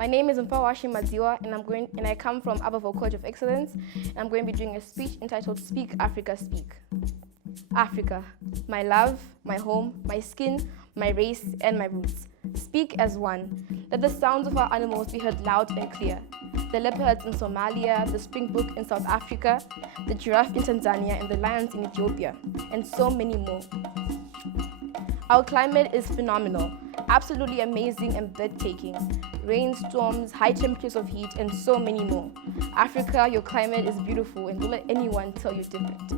My name is Mpawashi Madziwa, and I come from Abavo College of Excellence, and I'm going to be doing a speech entitled Speak Africa Speak. Africa, my love, my home, my skin, my race, and my roots. Speak as one. Let the sounds of our animals be heard loud and clear. The leopards in Somalia, the springbok in South Africa, the giraffe in Tanzania, and the lions in Ethiopia, and so many more. Our climate is phenomenal, absolutely amazing and breathtaking. Rain, storms, high temperatures of heat, and so many more. Africa, your climate is beautiful, and don't let anyone tell you different.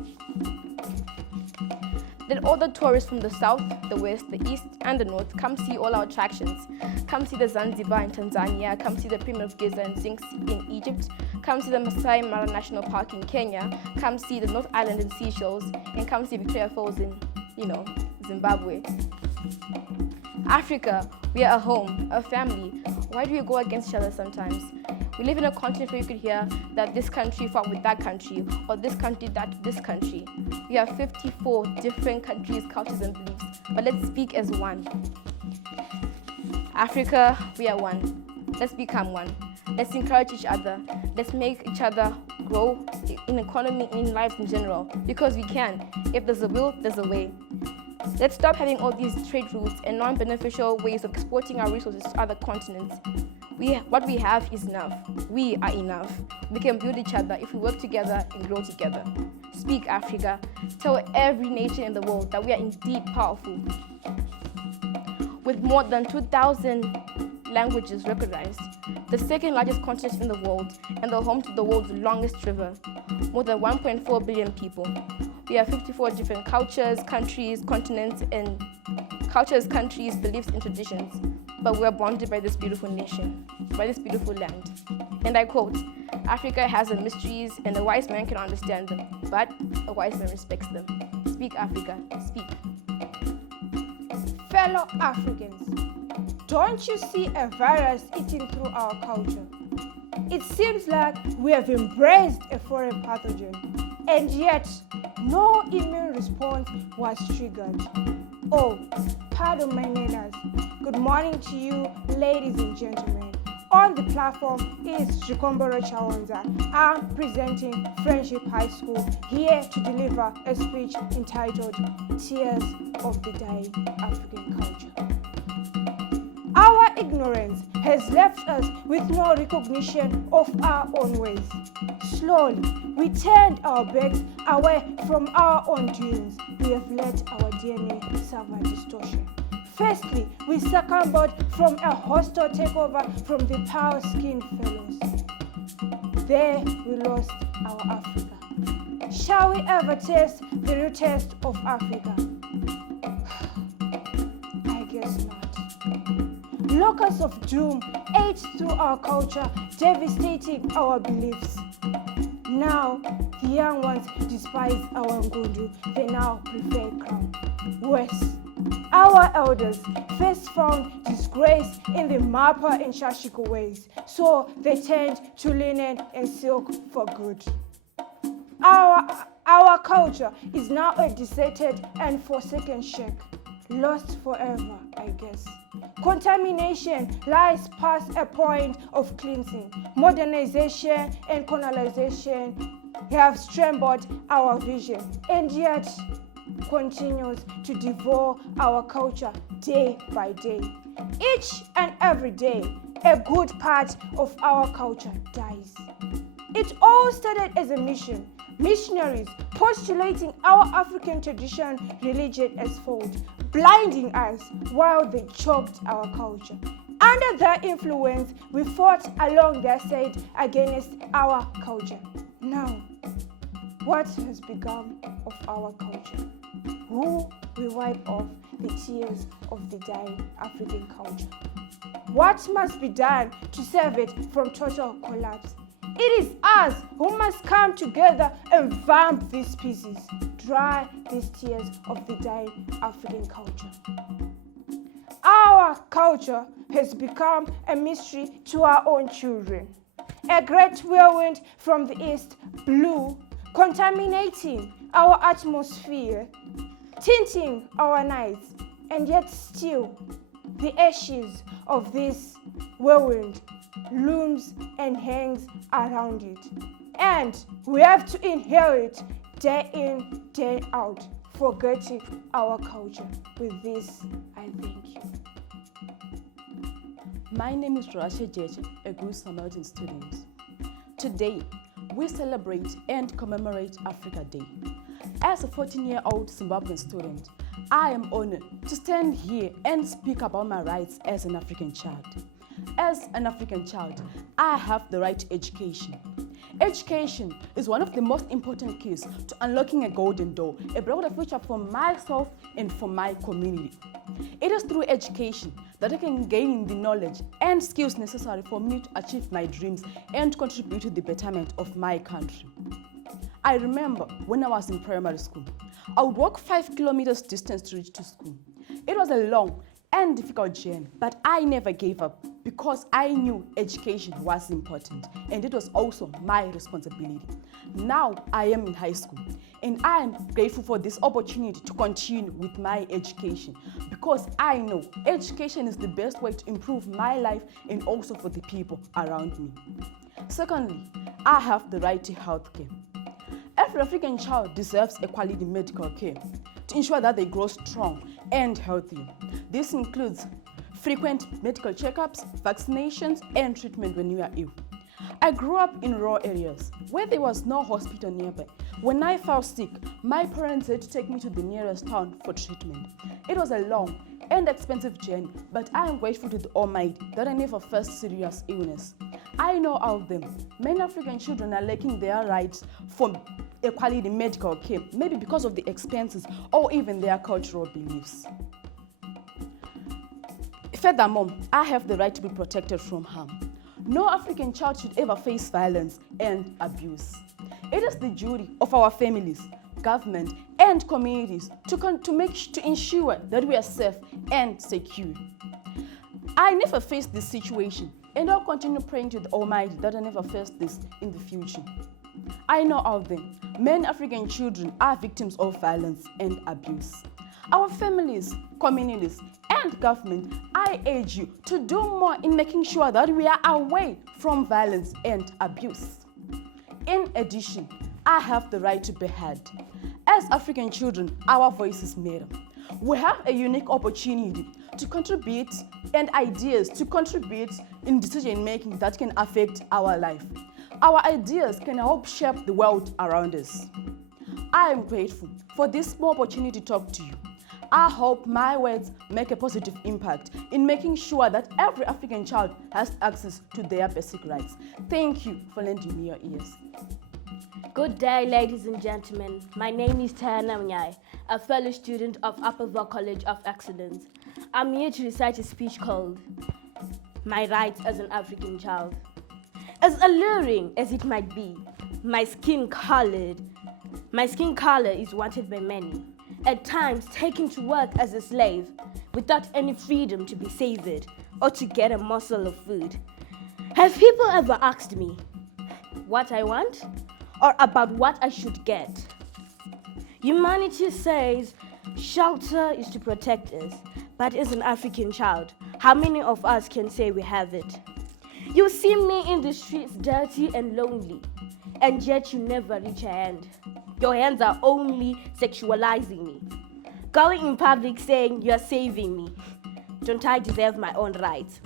Let all the tourists from the south, the west, the east, and the north come see all our attractions. Come see the Zanzibar in Tanzania, come see the Pyramid of Giza and Sphinx in Egypt, come see the Masai Mara National Park in Kenya, come see the North Island in Seychelles, and come see Victoria Falls in, Zimbabwe. Africa, we are a home, a family. Why do we go against each other sometimes? We live in a continent where you could hear that this country fought with that country, or this country that with this country. We have 54 different countries, cultures, and beliefs, but let's speak as one. Africa, we are one. Let's become one. Let's encourage each other. Let's make each other grow in economy, in lives in general, because we can. If there's a will, there's a way. Let's stop having all these trade routes and non-beneficial ways of exporting our resources to other continents. What we have is enough. We are enough. We can build each other if we work together and grow together. Speak, Africa. Tell every nation in the world that we are indeed powerful. With more than 2,000 languages recognized, the second largest continent in the world, and the home to the world's longest river, more than 1.4 billion people. We have 54 different cultures, countries, continents, and beliefs, and traditions. But we are bonded by this beautiful nation, by this beautiful land. And I quote, Africa has her mysteries, and a wise man can understand them, but a wise man respects them. Speak, Africa, speak. Fellow Africans, don't you see a virus eating through our culture? It seems like we have embraced a foreign pathogen, and yet no immune response was triggered. Oh, pardon my manners. Good morning to you, ladies and gentlemen. On the platform is Jikomboro Chawanza. I'm presenting Friendship High School, here to deliver a speech entitled Tears of the Dying African Culture. Our ignorance has left us with no recognition of our own ways. Slowly, we turned our backs away from our own dreams. We have let our DNA suffer distortion. Firstly, we succumbed from a hostile takeover from the pale-skinned fellows. There we lost our Africa. Shall we ever taste the real taste of Africa? I guess not. Locusts of doom ate through our culture, devastating our beliefs. Now, the young ones despise our Ngundu. They now prefer crown. Worse, our elders first found disgrace in the Mapa and Shashiko ways, so they turned to linen and silk for good. Our culture is now a deserted and forsaken shack, lost forever, I guess. Contamination lies past a point of cleansing. Modernization and colonization have strangled our vision, and yet continues to devour our culture day by day. Each and every day, a good part of our culture dies. It all started as a mission. Missionaries postulating our African tradition, religion as fault, blinding us while they choked our culture. Under their influence, we fought along their side against our culture. Now, what has become of our culture? Who will wipe off the tears of the dying African culture? What must be done to save it from total collapse? It is us who must come together and vamp these pieces, dry these tears of the dying African culture. Our culture has become a mystery to our own children. A great whirlwind from the east blew, contaminating our atmosphere, tinting our nights, and yet still the ashes of this whirlwind looms and hangs around it. And we have to inherit day in, day out, forgetting our culture. With this, I thank you. My name is Rasha Jeje, a good Samaritan student. Today, we celebrate and commemorate Africa Day. As a 14-year-old Zimbabwean student, I am honored to stand here and speak about my rights as an African child. As an African child, I have the right to education. Education is one of the most important keys to unlocking a golden door, a brighter future for myself and for my community. It is through education that I can gain the knowledge and skills necessary for me to achieve my dreams and contribute to the betterment of my country. I remember when I was in primary school, I would walk 5 kilometers distance to reach to school. It was a long and difficult journey, but I never gave up because I knew education was important and it was also my responsibility. Now I am in high school and I am grateful for this opportunity to continue with my education because I know education is the best way to improve my life and also for the people around me. Secondly, I have the right to health care. Every African child deserves a quality medical care to ensure that they grow strong and healthy. This includes frequent medical checkups, vaccinations, and treatment when you are ill. I grew up in rural areas where there was no hospital nearby. When I fell sick, my parents had to take me to the nearest town for treatment. It was a long and expensive journey, but I am grateful to the Almighty that I never faced serious illness. I know of them. Many African children are lacking their rights for a quality medical care, maybe because of the expenses or even their cultural beliefs. Furthermore, I have the right to be protected from harm. No African child should ever face violence and abuse. It is the duty of our families, government, and communities to ensure that we are safe and secure. I never faced this situation, and I'll continue praying to the Almighty that I never face this in the future. I know of them. Many African children are victims of violence and abuse. Our families, communities, and government, I urge you to do more in making sure that we are away from violence and abuse. In addition, I have the right to be heard. As African children, our voices matter. We have a unique opportunity to contribute and ideas to contribute in decision making that can affect our life. Our ideas can help shape the world around us. I am grateful for this small opportunity to talk to you. I hope my words make a positive impact in making sure that every African child has access to their basic rights. Thank you for lending me your ears. Good day, ladies and gentlemen. My name is Tayana Mnyai, a fellow student of Upperville College of Excellence. I'm here to recite a speech called My Rights as an African Child. As alluring as it might be, my skin color is wanted by many, at times taken to work as a slave without any freedom to be savored or to get a morsel of food. Have people ever asked me what I want or about what I should get? Humanity says shelter is to protect us, but as an African child, how many of us can say we have it? You see me in the streets dirty and lonely, and yet you never reach a hand. Your hands are only sexualizing me. Going in public saying you're saving me. Don't I deserve my own rights?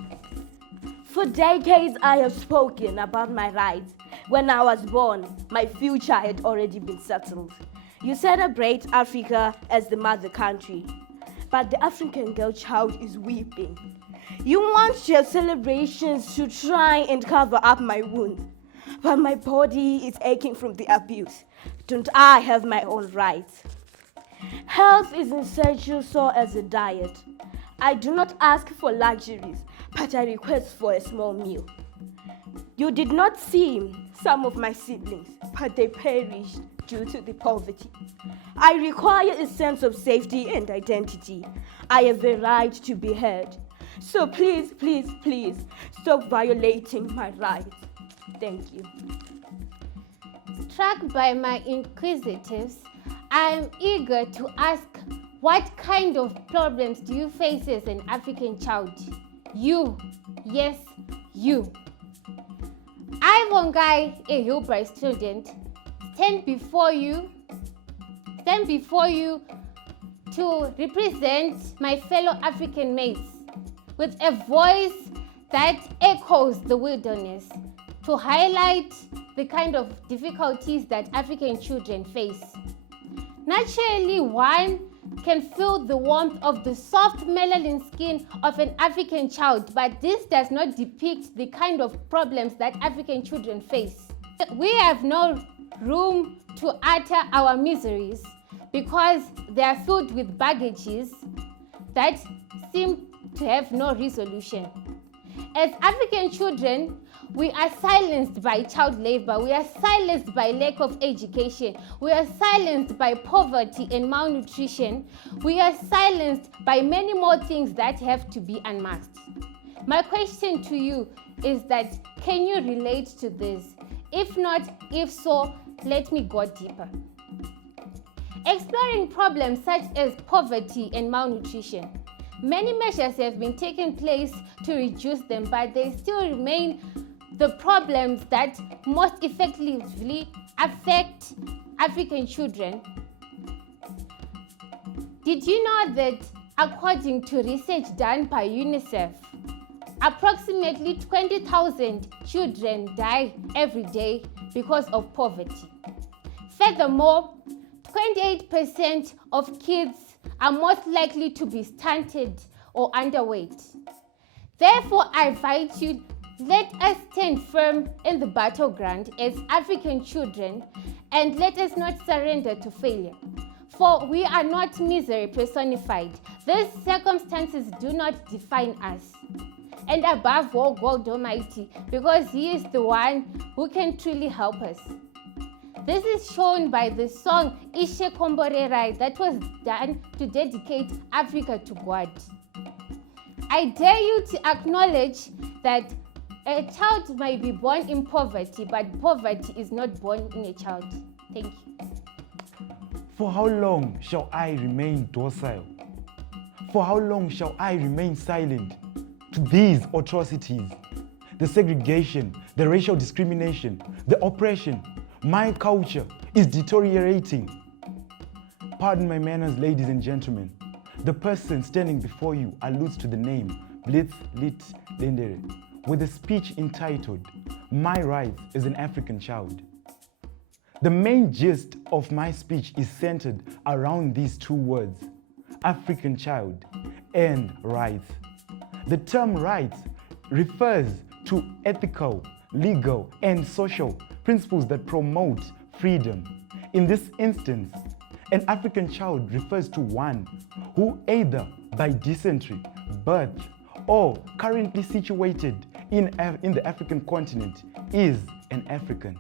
For decades I have spoken about my rights. When I was born, my future had already been settled. You celebrate Africa as the mother country, but the African girl child is weeping. You want your celebrations to try and cover up my wounds, but my body is aching from the abuse. Don't I have my own rights? Health is essential so as a diet. I do not ask for luxuries, but I request for a small meal. You did not see some of my siblings, but they perished due to the poverty. I require a sense of safety and identity. I have a right to be heard. So please, please, please, stop violating my rights. Thank you. Struck by my inquisitives, I am eager to ask, what kind of problems do you face as an African child? You, yes, you. I, Vongai, a Hillbright student, stand before you to represent my fellow African mates with a voice that echoes the wilderness, to highlight the kind of difficulties that African children face. Naturally, one can feel the warmth of the soft melanin skin of an African child, but this does not depict the kind of problems that African children face. We have no room to utter our miseries because they are filled with baggages that seem to have no resolution. As African children, we are silenced by child labor, we are silenced by lack of education, we are silenced by poverty and malnutrition, we are silenced by many more things that have to be unmasked. My question to you is that, can you relate to this? If not, if so, let me go deeper. Exploring problems such as poverty and malnutrition, many measures have been taken place to reduce them, but they still remain the problems that most effectively affect African children. Did you know that according to research done by UNICEF, approximately 20,000 children die every day because of poverty? Furthermore, 28% of kids are most likely to be stunted or underweight. Therefore, I invite you, let us stand firm in the battleground as African children, and let us not surrender to failure. For we are not misery personified. These circumstances do not define us. And above all, God Almighty, because He is the one who can truly help us. This is shown by the song Ishe Komborerai that was done to dedicate Africa to God. I dare you to acknowledge that a child may be born in poverty, but poverty is not born in a child. Thank you. For how long shall I remain docile? For how long shall I remain silent to these atrocities? The segregation, the racial discrimination, the oppression. My culture is deteriorating. Pardon my manners, ladies and gentlemen. The person standing before you alludes to the name Blitz Lit Lendere, with a speech entitled, My Rights as an African Child. The main gist of my speech is centered around these two words, African child and rights. The term rights refers to ethical, legal, and social principles that promote freedom. In this instance, an African child refers to one who either by dysentery, birth, or currently situated in the African continent is an African.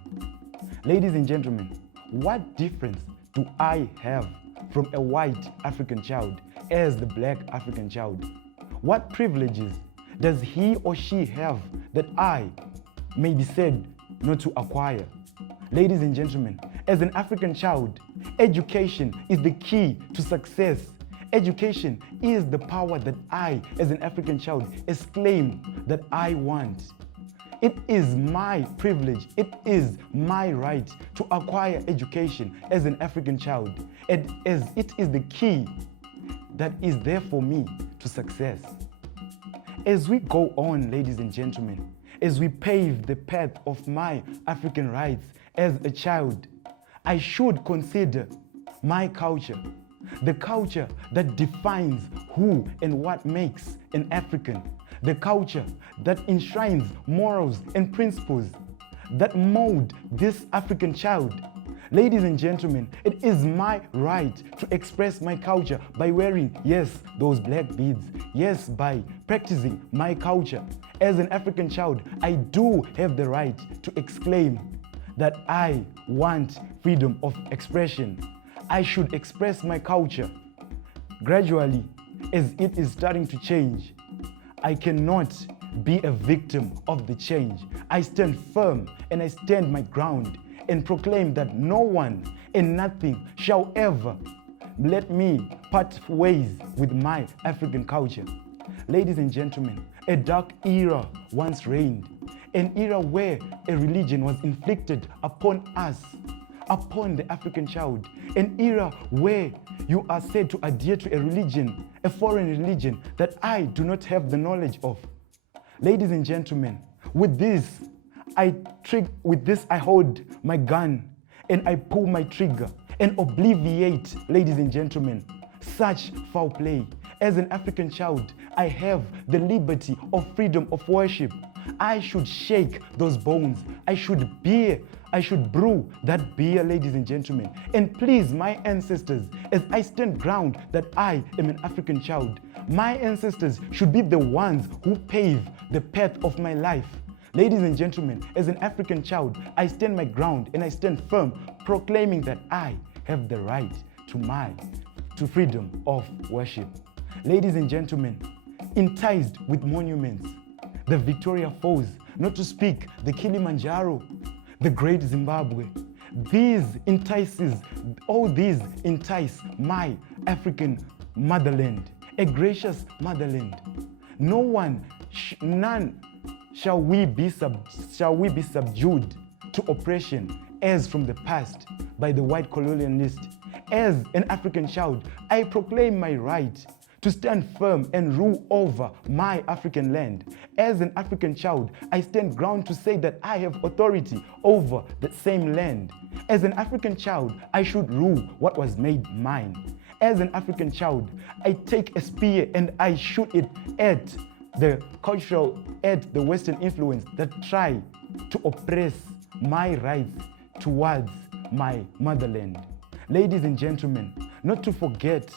Ladies and gentlemen, what difference do I have from a white African child as the black African child? What privileges does he or she have that I may be said not to acquire? Ladies and gentlemen, as an African child, education is the key to success. Education is the power that I, as an African child, exclaim that I want. It is my privilege, it is my right to acquire education as an African child, and as it is the key that is there for me to success. As we go on, ladies and gentlemen, as we pave the path of my African rights as a child, I should consider my culture, the culture that defines who and what makes an African, the culture that enshrines morals and principles that mold this African child. Ladies and gentlemen, it is my right to express my culture by wearing, yes, those black beads. Yes, by practicing my culture. As an African child, I do have the right to exclaim that I want freedom of expression. I should express my culture. Gradually, as it is starting to change, I cannot be a victim of the change. I stand firm and I stand my ground and proclaim that no one and nothing shall ever let me part ways with my African culture. Ladies and gentlemen, a dark era once reigned, an era where a religion was inflicted upon us, upon the African child, an era where you are said to adhere to a religion, a foreign religion that I do not have the knowledge of. Ladies and gentlemen, with this I hold my gun and I pull my trigger and obliviate, ladies and gentlemen, such foul play. As an African child, I have the liberty of freedom of worship. I should shake those bones. I should brew that beer, ladies and gentlemen. And please, my ancestors, as I stand ground that I am an African child, my ancestors should be the ones who pave the path of my life. Ladies and gentlemen, as an African child, I stand my ground and I stand firm, proclaiming that I have the right to freedom of worship. Ladies and gentlemen, enticed with monuments, the Victoria Falls, not to speak the Kilimanjaro, the Great Zimbabwe. All these entice my African motherland, a gracious motherland. None shall we be subdued to oppression as from the past by the white colonialist. As an African child, I proclaim my right to stand firm and rule over my African land. As an African child, I stand ground to say that I have authority over the same land. As an African child, I should rule what was made mine. As an African child, I take a spear and I shoot it at the Western influence that try to oppress my rights towards my motherland. Ladies and gentlemen, not to forget,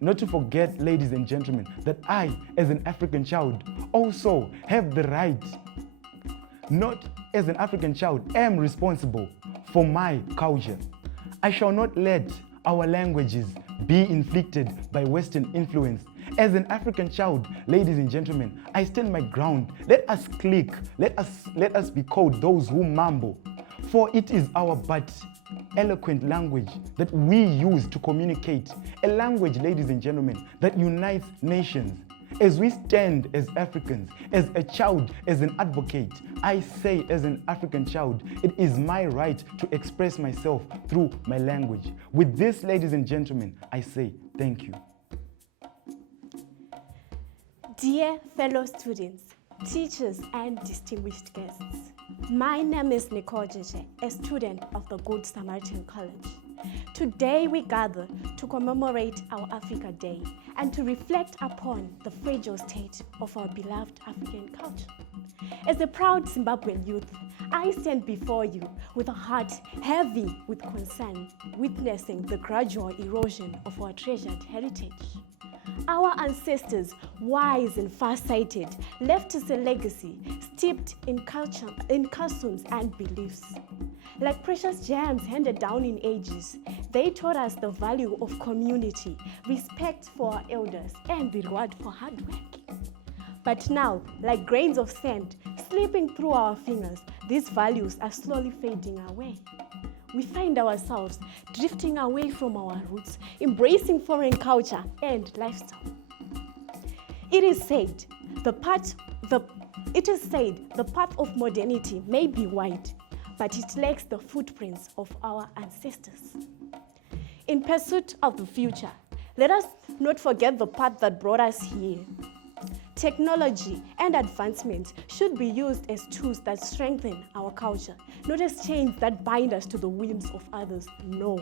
ladies and gentlemen, that I, as an African child, also have the right, not as an African child, am responsible for my culture. I shall not let our languages be inflicted by Western influence. As an African child, ladies and gentlemen, I stand my ground. Let us click, let us be called those who mumble, for it is our but eloquent language that we use to communicate, a language, ladies and gentlemen, that unites nations. As we stand as Africans, as a child, as an advocate, I say as an African child, it is my right to express myself through my language. With this, ladies and gentlemen, I say thank you. Dear fellow students, teachers, and distinguished guests, my name is Nicole Jeje, a student of the Good Samaritan College. Today we gather to commemorate our Africa Day and to reflect upon the fragile state of our beloved African culture. As a proud Zimbabwean youth, I stand before you with a heart heavy with concern, witnessing the gradual erosion of our treasured heritage. Our ancestors, wise and far-sighted, left us a legacy steeped in customs and beliefs. Like precious gems handed down in ages, they taught us the value of community, respect for our elders, and the reward for hard work. But now, like grains of sand slipping through our fingers, these values are slowly fading away. We find ourselves drifting away from our roots, embracing foreign culture and lifestyle. It is said the path of modernity may be wide, but it lacks the footprints of our ancestors. In pursuit of the future, let us not forget the path that brought us here. Technology and advancement should be used as tools that strengthen our culture, not as chains that bind us to the whims of others. No.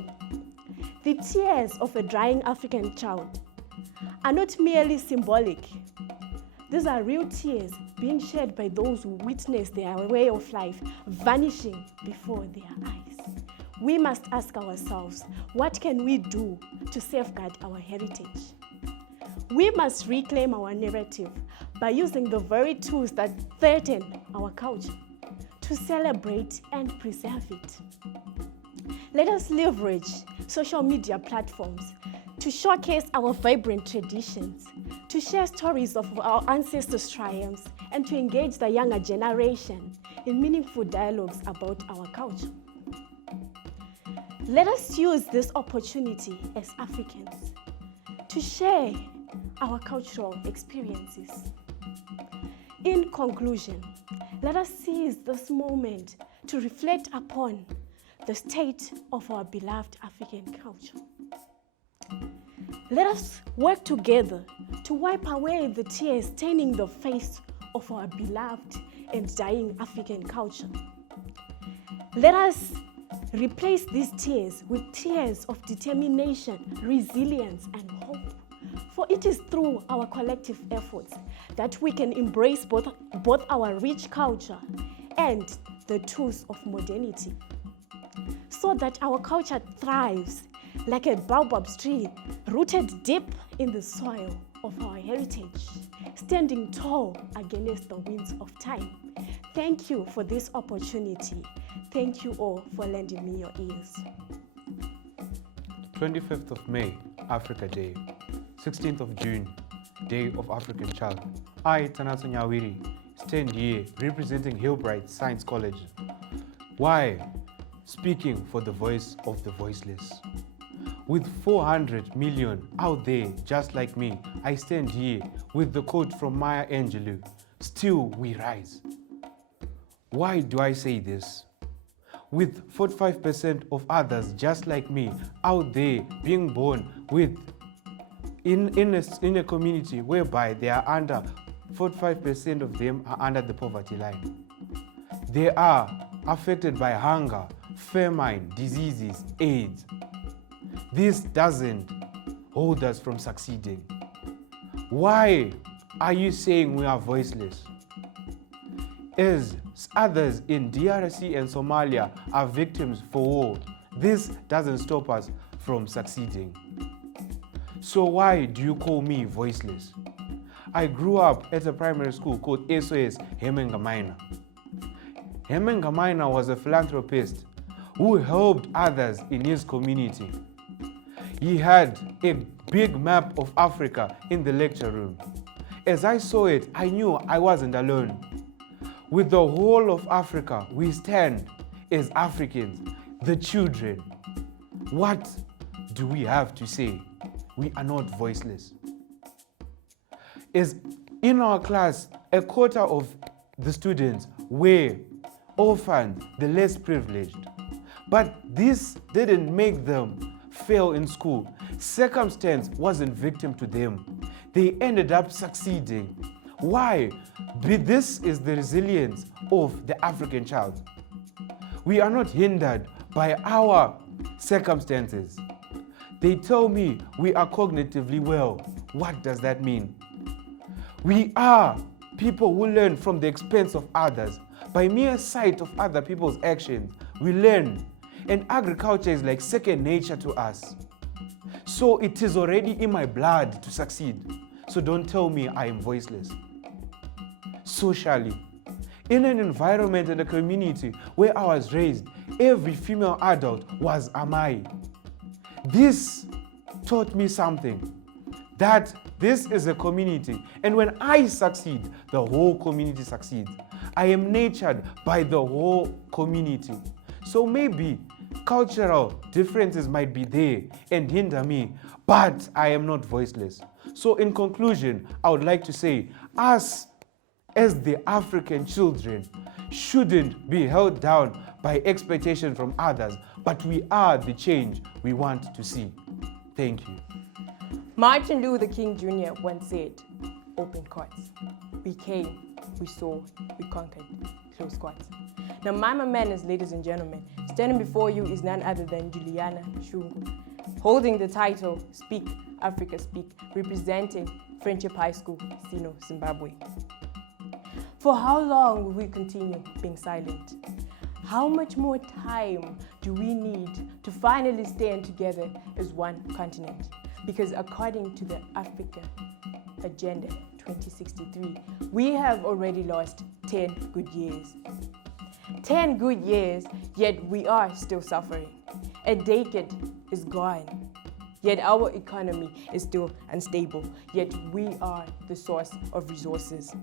The tears of a drying African child are not merely symbolic. These are real tears being shed by those who witness their way of life vanishing before their eyes. We must ask ourselves, what can we do to safeguard our heritage? We must reclaim our narrative by using the very tools that threaten our culture to celebrate and preserve it. Let us leverage social media platforms to showcase our vibrant traditions, to share stories of our ancestors' triumphs, and to engage the younger generation in meaningful dialogues about our culture. Let us use this opportunity as Africans to share our cultural experiences. In conclusion, let us seize this moment to reflect upon the state of our beloved African culture. Let us work together to wipe away the tears staining the face of our beloved and dying African culture. Let us replace these tears with tears of determination, resilience, and hope. For it is through our collective efforts that we can embrace both our rich culture and the tools of modernity, so that our culture thrives like a baobab tree rooted deep in the soil of our heritage, standing tall against the winds of time. Thank you for this opportunity. Thank you all for lending me your ears. 25th of May, Africa Day. 16th of June, Day of African Child. I, Tanato Nyawiri, stand here representing Hillbright Science College. Why? Speaking for the voice of the voiceless. With 400 million out there just like me, I stand here with the quote from Maya Angelou, "Still we rise." Why do I say this? With 45% of others just like me out there being born with in a community whereby they are under 45% of them are under the poverty line. They are affected by hunger, famine, diseases, AIDS. This doesn't hold us from succeeding. Why are you saying we are voiceless? As others in DRC and Somalia are victims for war, this doesn't stop us from succeeding. So why do you call me voiceless? I grew up at a primary school called SOS Hemengamaina. Hemengamaina was a philanthropist who helped others in his community. He had a big map of Africa in the lecture room. As I saw it, I knew I wasn't alone. With the whole of Africa, we stand as Africans, the children. What do we have to say? We are not voiceless. As in our class, a quarter of the students were orphans, the less privileged. But this didn't make them fail in school. Circumstance wasn't victim to them. They ended up succeeding. Why? This is the resilience of the African child. We are not hindered by our circumstances. They tell me we are cognitively well. What does that mean? We are people who learn from the expense of others. By mere sight of other people's actions, we learn. And agriculture is like second nature to us. So it is already in my blood to succeed. So don't tell me I am voiceless. Socially, in an environment and a community where I was raised, every female adult was Amai. This taught me something, that this is a community, and when I succeed, the whole community succeeds. I am nurtured by the whole community. So maybe cultural differences might be there and hinder me, but I am not voiceless. So in conclusion, I would like to say, us as the African children shouldn't be held down by expectation from others, but we are the change we want to see. Thank you. Martin Luther King Jr. once said, open quotes, "We came, we saw, we conquered," close quotes. Now, my manners, ladies and gentlemen, standing before you is none other than Juliana Shungu, holding the title Speak, Africa Speak, representing Friendship High School, Sino, Zimbabwe. For how long will we continue being silent? How much more time do we need to finally stand together as one continent? Because according to the Africa Agenda 2063, we have already lost 10 good years. 10 good years, yet we are still suffering. A decade is gone, yet our economy is still unstable, yet we are the source of resources.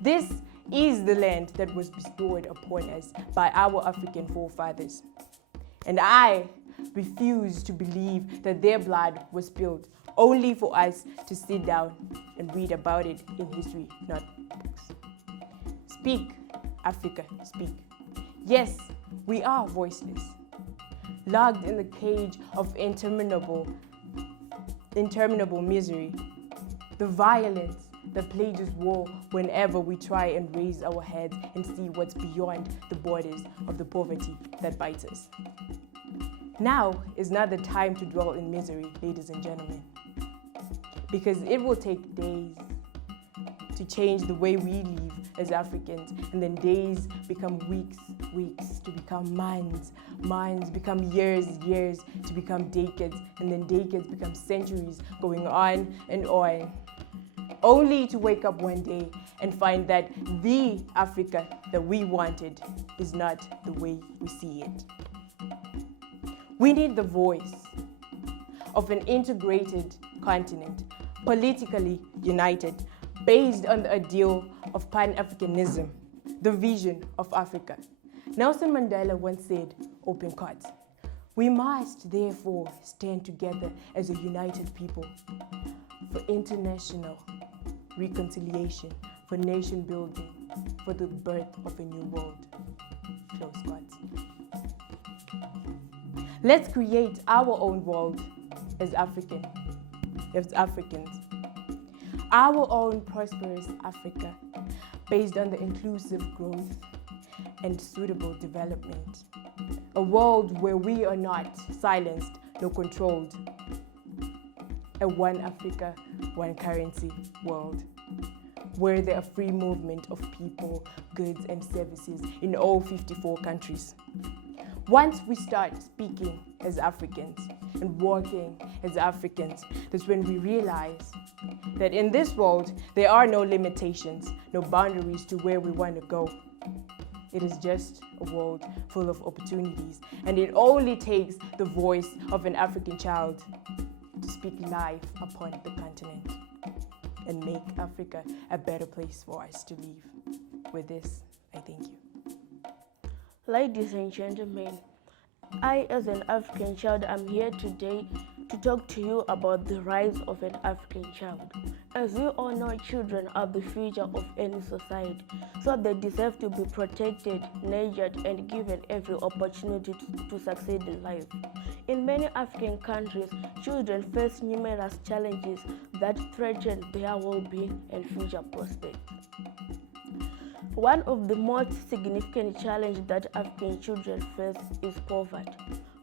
This is the land that was bestowed upon us by our African forefathers. And I refuse to believe that their blood was spilled only for us to sit down and read about it in history notebooks. Speak, Africa speak. Yes, we are voiceless, locked in the cage of interminable misery. The violence that plages war whenever we try and raise our heads and see what's beyond the borders of the poverty that bites us. Now is not the time to dwell in misery, ladies and gentlemen, because it will take days to change the way we live as Africans, and then days become weeks, weeks to become months, months become years, years to become decades, and then decades become centuries, going on and on, only to wake up one day and find that the Africa that we wanted is not the way we see it. We need the voice of an integrated continent, politically united, based on the ideal of Pan-Africanism, the vision of Africa. Nelson Mandela once said, open quotes, "We must therefore stand together as a united people for international reconciliation, for nation building, for the birth of a new world." Close quotes. Let's create our own world as Africans. Our own prosperous Africa, based on the inclusive growth and suitable development. A world where we are not silenced nor controlled. A one Africa, one currency world, where there are free movement of people, goods and services in all 54 countries. Once we start speaking as Africans and working as Africans, that's when we realize that in this world, there are no limitations, no boundaries to where we want to go. It is just a world full of opportunities, and it only takes the voice of an African child to speak life upon the continent and make Africa a better place for us to live. With this, I thank you. Ladies and gentlemen, I as an African child am here today to talk to you about the rights of an African child. As we all know, children are the future of any society, so they deserve to be protected, nurtured, and given every opportunity to succeed in life. In many African countries, children face numerous challenges that threaten their well-being and future prospects. One of the most significant challenges that African children face is poverty.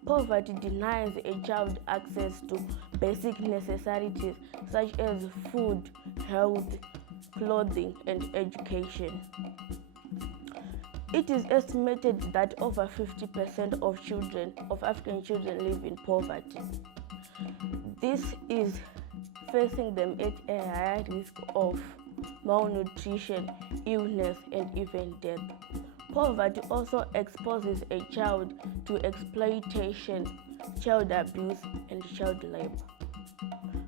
Poverty denies a child access to basic necessities such as food, health, clothing, and education. It is estimated that over 50% of African children live in poverty. This is facing them at a higher risk of malnutrition, illness, and even death. Poverty also exposes a child to exploitation, child abuse, and child labor.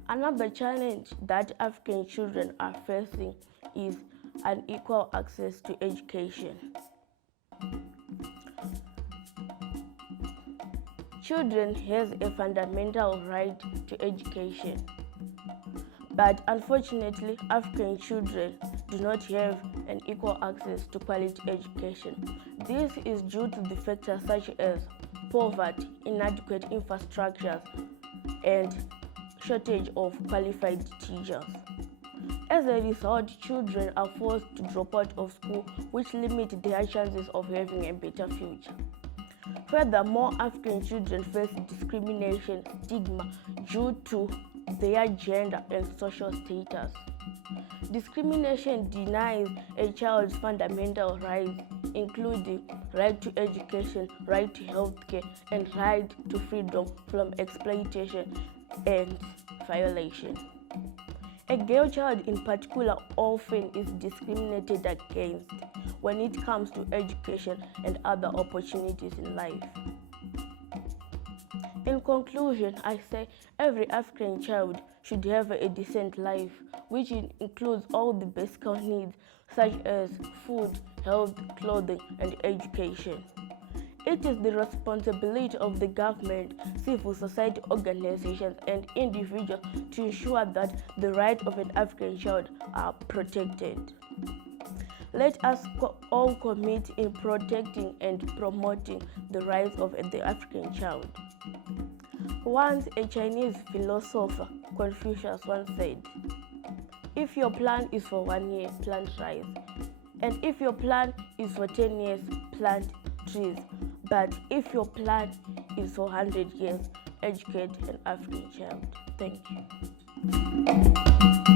Another challenge that African children are facing is unequal access to education. Children have a fundamental right to education, but unfortunately, African children do not have an equal access to quality education. This is due to the factors such as poverty, inadequate infrastructures, and shortage of qualified teachers. As a result, children are forced to drop out of school, which limits their chances of having a better future. Furthermore, African children face discrimination, stigma due to their gender and social status. Discrimination denies a child's fundamental rights, including right to education, right to healthcare, and right to freedom from exploitation and violation. A girl child in particular often is discriminated against when it comes to education and other opportunities in life. In conclusion, I say every African child should have a decent life, which includes all the basic needs such as food, health, clothing, and education. It is the responsibility of the government, civil society organizations, and individuals to ensure that the rights of an African child are protected. Let us all commit in protecting and promoting the rights of the African child. Once a Chinese philosopher, Confucius, once said, "If your plan is for 1 year, plant rice. And if your plan is for 10 years, plant trees. But if your plan is for 100 years, educate an African child." Thank you.